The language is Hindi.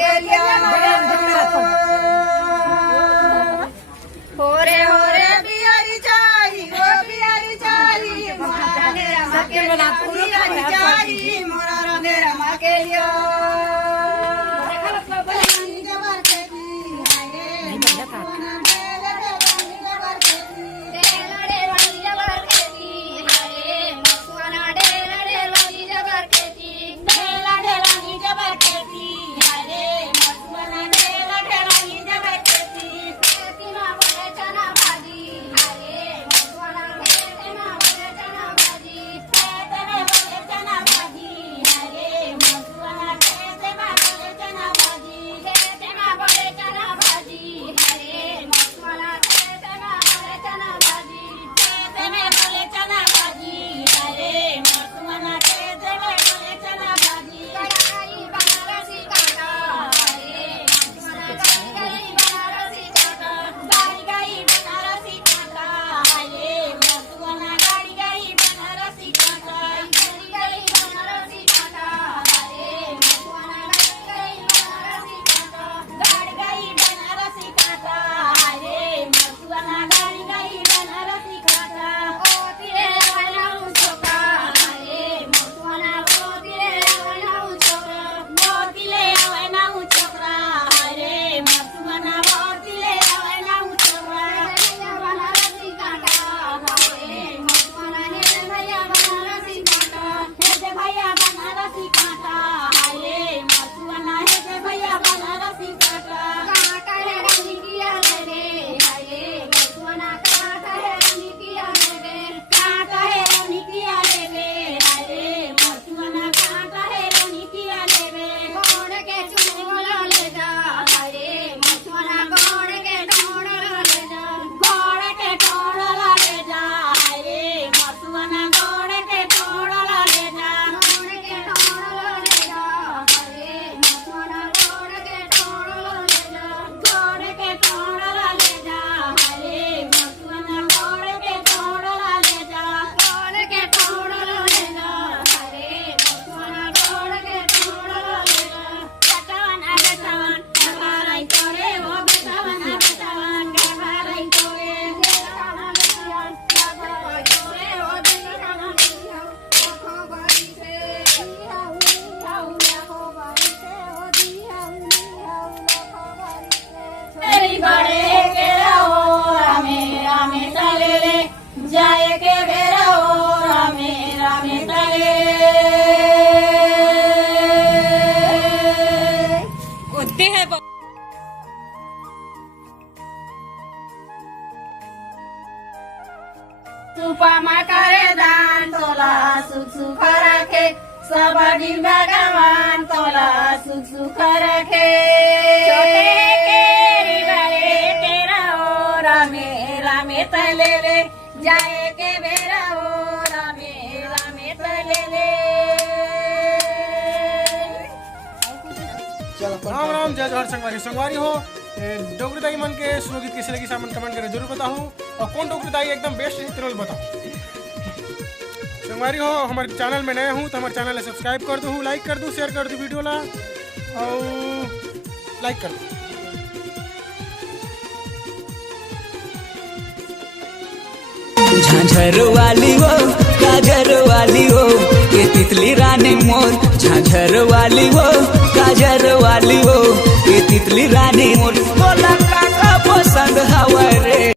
के लिया हो रे बिहारी चाही हो बिहारी चाही मोरा रमा के बिहारी चाही मोरा रमा के लिया जाए के बेरा हो रामे रामे तले होते हैं सुपा करे दान तोला सुख सुख रखे सब दिन भगवान तोला सुख सुख रखे छोटे के बड़े तेरा हो रामे रामे तले ले जाए के बेरा हो रामे रामे तले ले। राम राम जय जोहर संगवारी संगवारी हो डोगरी दाई मन के सुलोगित कैसे लगी सामन कमेंट करके जरूर बताऊं और कौन डोगरी दाई एकदम बेस्ट है बताओ। संगवारी हो हमारे चैनल में नए हूँ तो हमारे चैनल सब्सक्राइब कर दूँ, लाइक कर दूँ, शेयर कर दूँ वीडियो ला और लाइक कर दूँ। झांझर वाली हो काजर वाली हो ये तितली रानी मोर झांझर वाली हो काजर वाली हो ये तितली रानी मोर